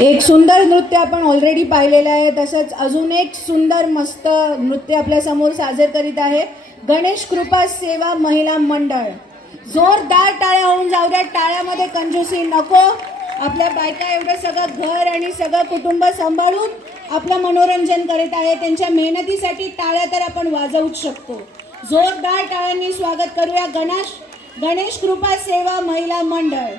एक सुंदर नृत्य आपण ऑलरेडी पाहिलेलं आहे. तसंच अजून एक सुंदर मस्त नृत्य आपल्यासमोर सादर करीत आहे. गणेश कृपा सेवा महिला मंडळ. जोरदार टाळ्या होऊन जाऊ द्या. टाळ्यामध्ये कंजूसी नको. आपल्या बायका एवढं सगळं घर आणि सगळं कुटुंब सांभाळून आपलं मनोरंजन करीत आहे. त्यांच्या मेहनतीसाठी टाळ्या तर आपण वाजवूच शकतो. जोरदार टाळ्यांनी स्वागत करूया गणेश गणेश कृपा सेवा महिला मंडळ.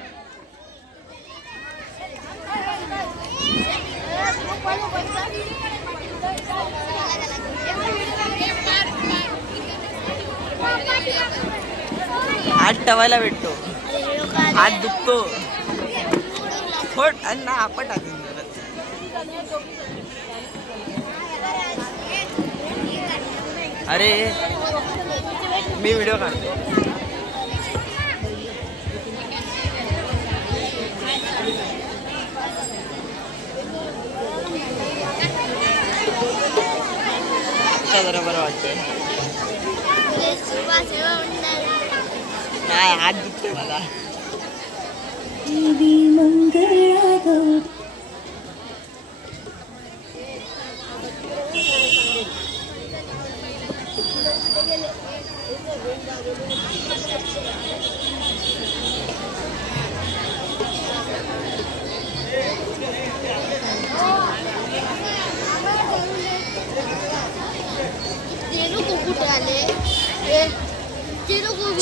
हात टवायला भेटतो. हात दुखतो. फट आणि ना आपण टाकून अरे मी व्हिडिओ काढतो. आता जरा बरं नाही हात दुखतोय मला.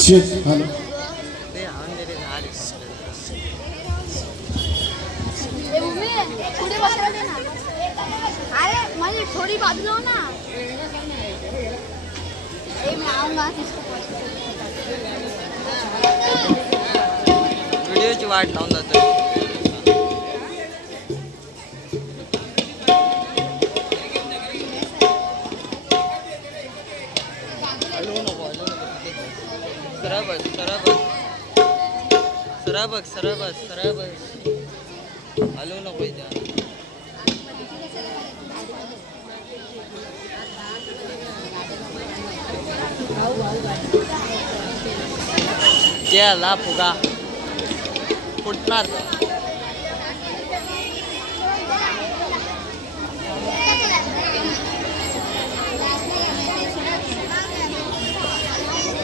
शेत हॅलो. थोडी बाजू लाव ना. ए, मैं आऊंगा व्हिडिओची वाट लावून जातो. बस सरळ बस सरळ बघ सरळ बस सरळ बस हलवू नको इथे. जेला फुगा. फुटणार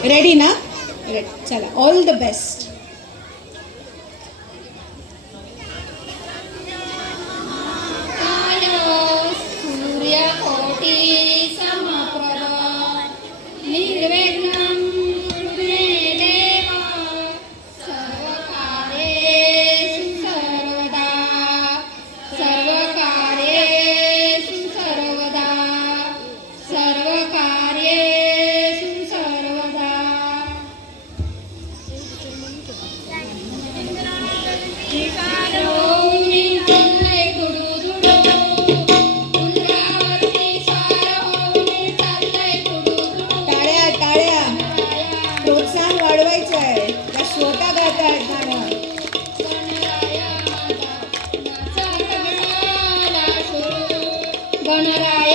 रेडी ना? चला. ऑल द बेस्ट ಗಣರಾಯ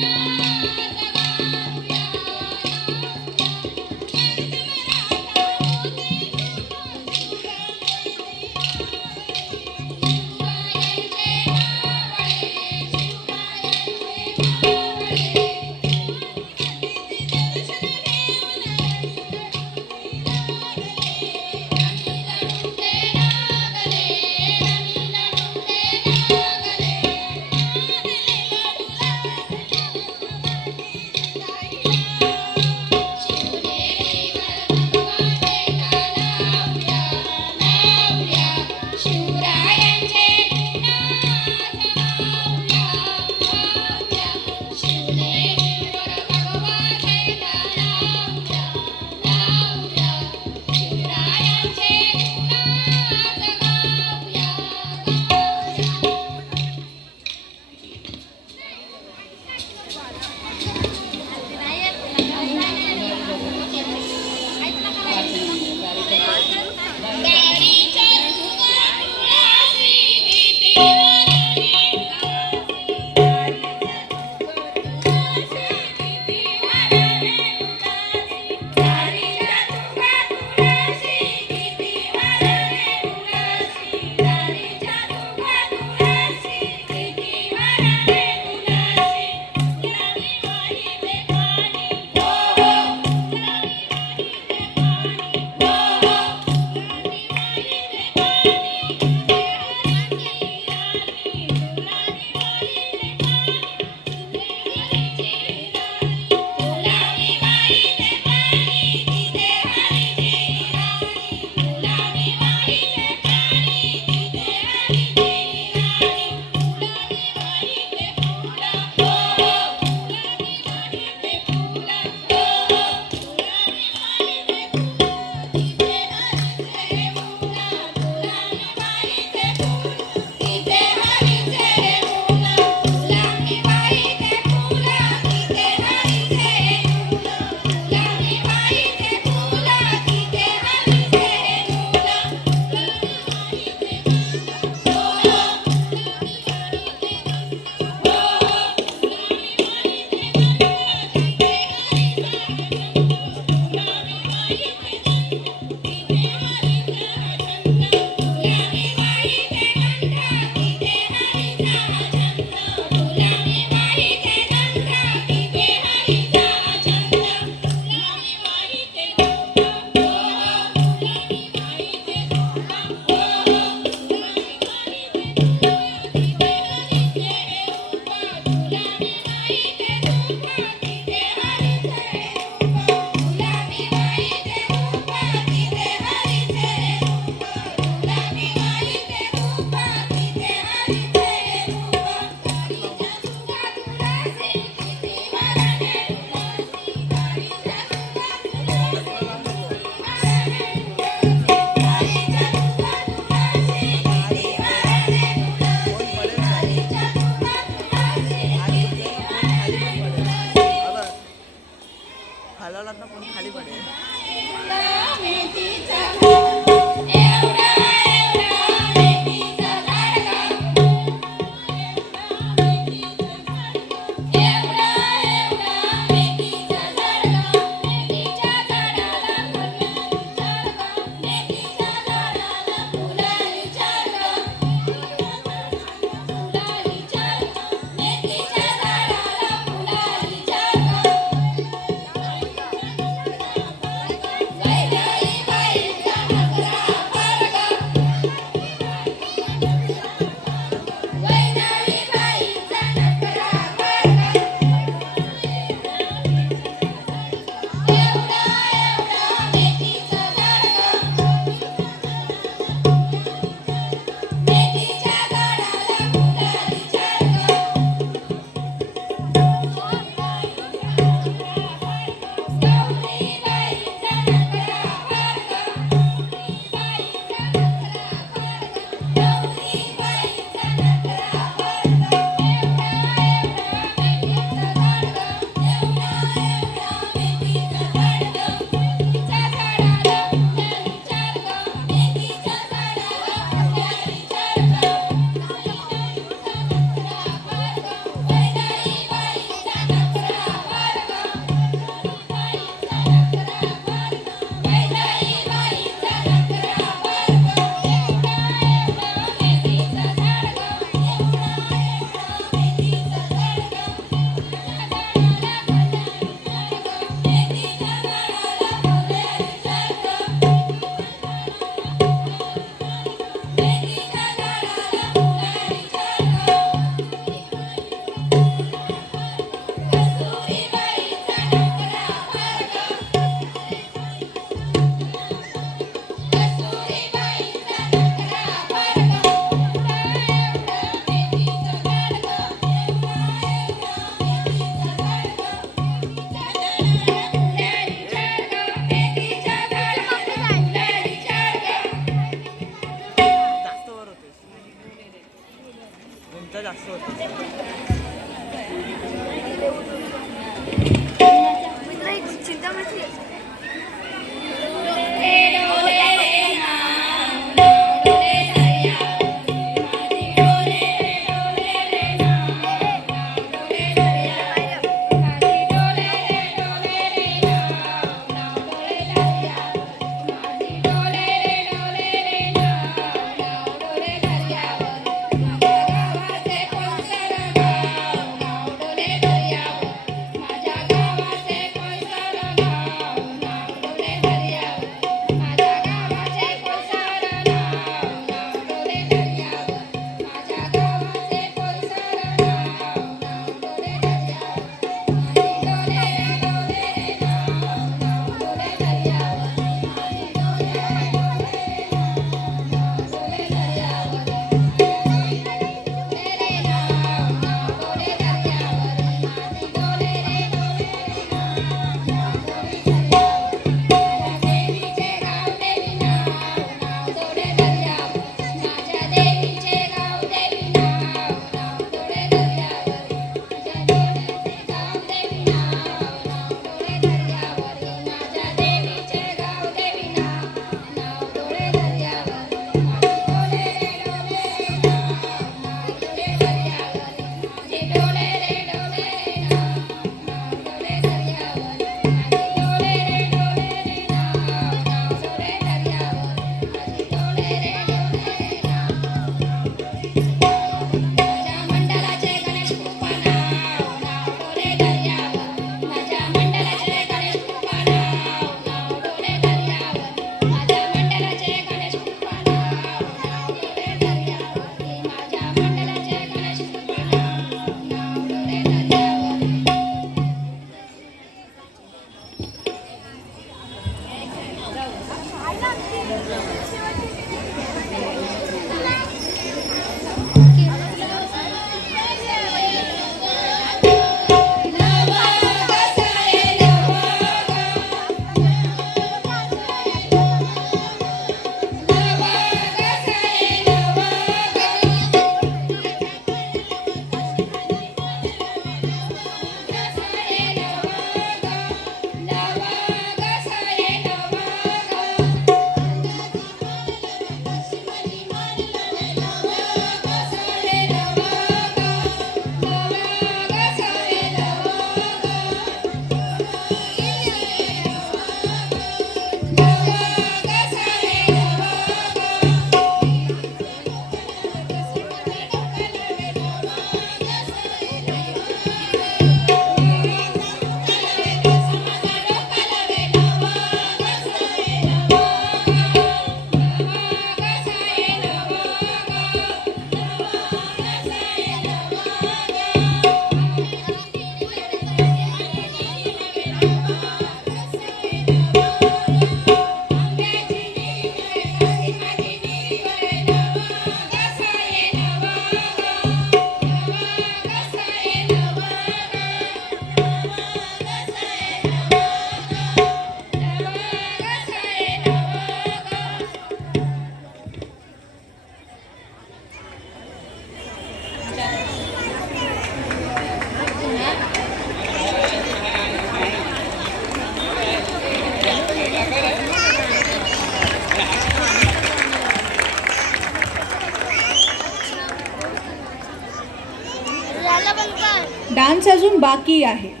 बाकी आहे.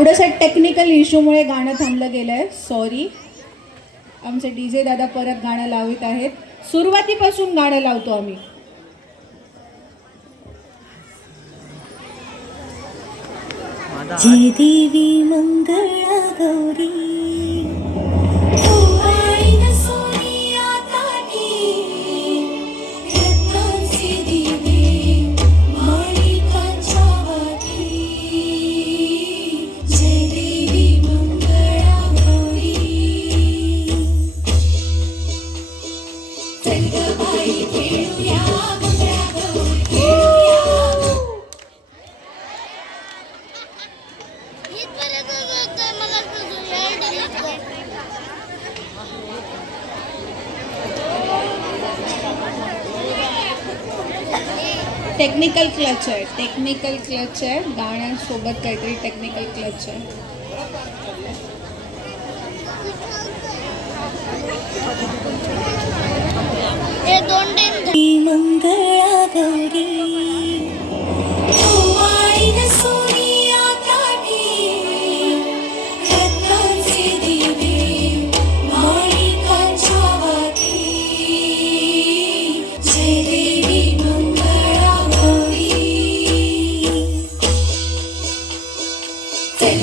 थोडंसं टेक्निकल इश्यूमुळे गाणं थांबलं गेलं आहे सॉरी आमचे डी जे दादा परत गाणं लावित आहेत. सुरुवातीपासून गाणं लावतो आम्ही. जी देवी मंगळा गौरी क्लच आहे टेक्निकल क्लच आहे गाण्यासोबत काहीतरी टेक्निकल क्लच आहे हे दोन दिन मंगळा गौरी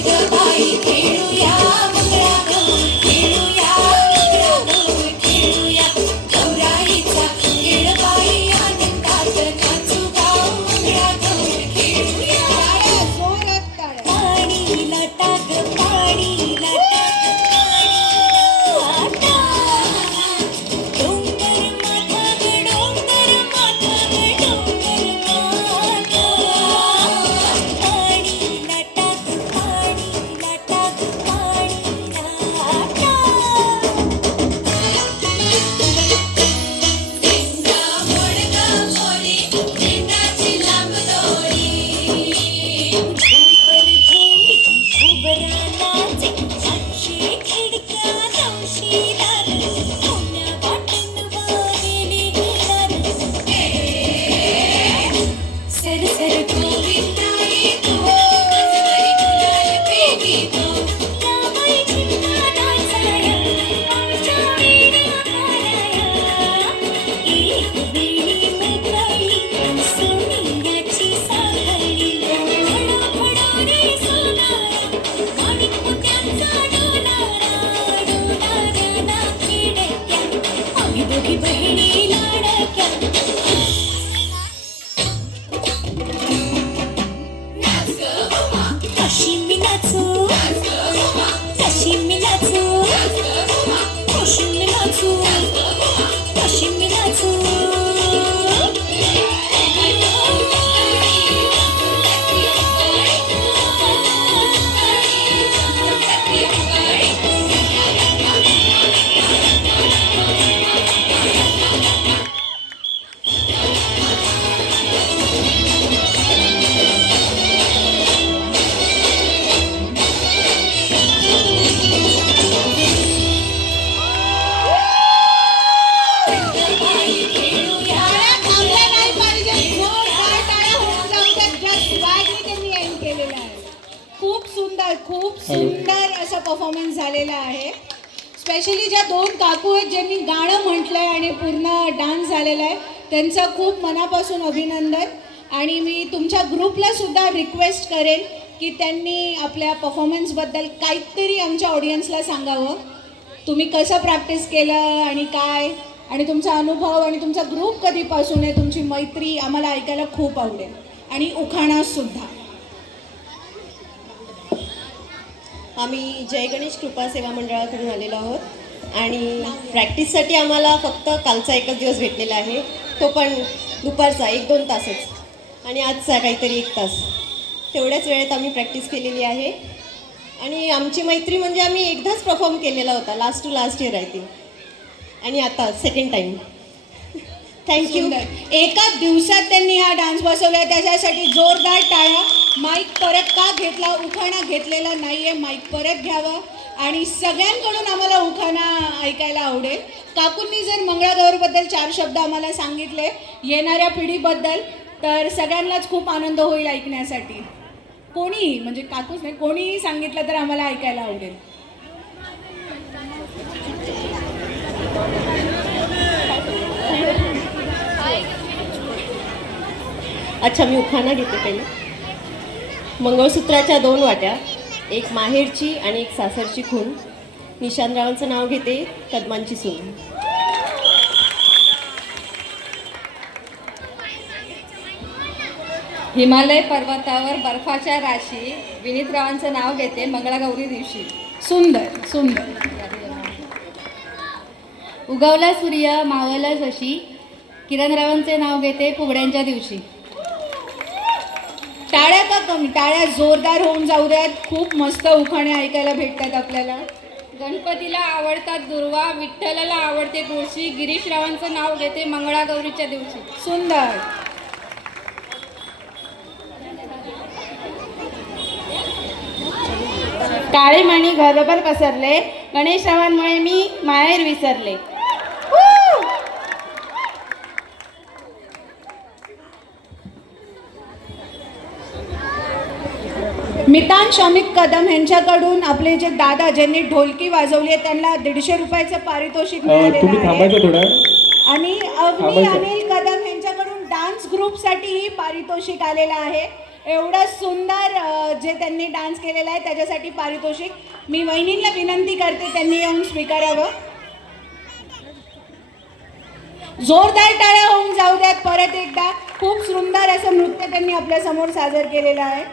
चल ग खूप मनापासून अभिनंदन. आणि मी तुमच्या ग्रुपला सुद्धा रिक्वेस्ट करेन की त्यांनी आपल्या परफॉर्मन्सबद्दल काहीतरी आमच्या ऑडियन्सला सांगावं. तुम्ही कसं प्रॅक्टिस केलं आणि काय? आणि तुमचा अनुभव आणि तुमचा ग्रुप कधीपासून आहे? तुमची मैत्री आम्हाला ऐकायला खूप आवडेल. आणि उखाणासुद्धा आम्ही जय गणेश कृपा सेवा मंडळाकडून आलेलो आहोत. आणि प्रॅक्टिससाठी आम्हाला फक्त कालचा एकच दिवस भेटलेला आहे. तो पण दुपारचा एक दोन तासच. आणि आजचा काहीतरी एक तास. तेवढ्याच वेळेत आम्ही प्रॅक्टिस केलेली आहे. आणि आमची मैत्री म्हणजे आम्ही एकदाच परफॉर्म केलेला होता लास्ट टू लास्ट इयर आहे ती आणि आता सेकंड टाईम थँक्यू एका दिवसात त्यांनी हा डान्स बसवला. त्याच्यासाठी जोरदार टाळ्या माईक परत का घेतला? उखाणा घेतलेला नाही आहे माईक परत घ्यावा. आणि सगळ्यांकडून आम्हाला उखाणा ऐकायला आवडेल. काकूंनी जर मंगळागौरबद्दल चार शब्द आम्हाला सांगितले येणाऱ्या पिढीबद्दल तर सगळ्यांनाच खूप आनंद होईल ऐकण्यासाठी. कोणीही म्हणजे काकूच नाही कोणीही सांगितलं तर आम्हाला ऐकायला आवडेल. अच्छा मी उखाणा घेते पहिले. मंगळसूत्राच्या दोन वाट्या. एक माहेरची आणि एक सासरची खून. निशांतरावांचं नाव घेते कदमांची सून. हिमालय पर्वतावर बर्फाच्या राशी विनीतरावांचं नाव घेते मंगळागौरी दिवशी. सुंदर सुंदर. उगवला सूर्य मावला जशी किरणरावांचे नाव घेते फुगड्यांच्या दिवशी. टाळ्या का कमी? टाळ्या जोरदार होऊन जाऊ द्यात. खूप मस्त उखाणे ऐकायला भेटतात आपल्याला. गणपतीला आवडतात दुर्वा विठ्ठलाला आवडते तुळशी. गिरीशरावांचं नाव घेते मंगळागौरीच्या दिवशी. सुंदर. काळे मणी घरभर पसरले गणेशरावांमुळे मी माहेर विसरले. मितान अमित कदम यांच्याकडून आपले जे दादा ज्यांनी ढोलकी वाजवली आहे त्यांना दीडशे रुपयाचं पारितोषिक तुम्ही थांबायचं थोडं. आणि अवनी थांबायचं. अनिल कदम यांच्याकडून डान्स ग्रुपसाठीही पारितोषिक आलेलं आहे. एवढं सुंदर जे त्यांनी डान्स केलेला आहे त्याच्यासाठी पारितोषिक. मी वहिनींना विनंती करते त्यांनी येऊन स्वीकारावं. जोरदार टाळ्या होऊन जाऊ द्यात परत एकदा. खूप सुंदर असं नृत्य त्यांनी आपल्यासमोर सादर केलेलं आहे.